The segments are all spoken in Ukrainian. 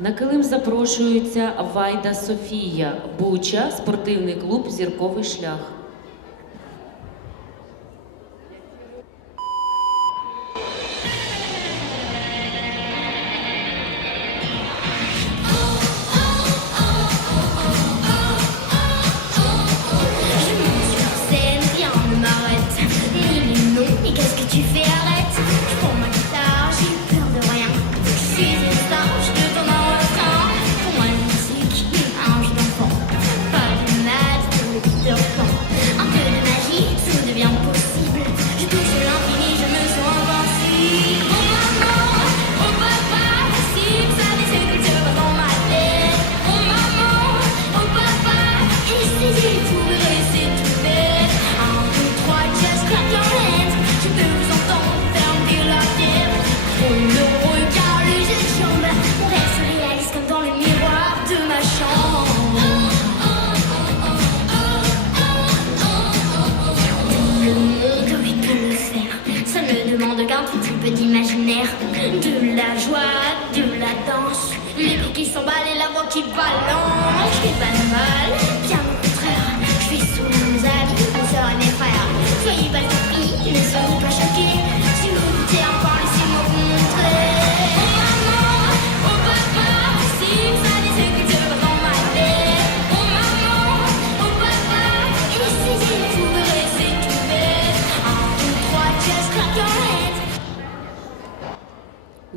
На килим запрошується Вайда Софія, Буча, спортивний клуб Зірковий шлях. tu fais peu d'imaginaire, de la joie, de la danse, les pieds qui s'emballent et la voix qui balance. Je pas de mal, bien au contraire, je suis sous nos amis, mes soeurs et mes frères. Soyez pas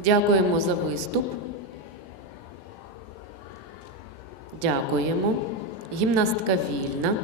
Дякуємо за виступ. Дякуємо. Гімнастка вільна.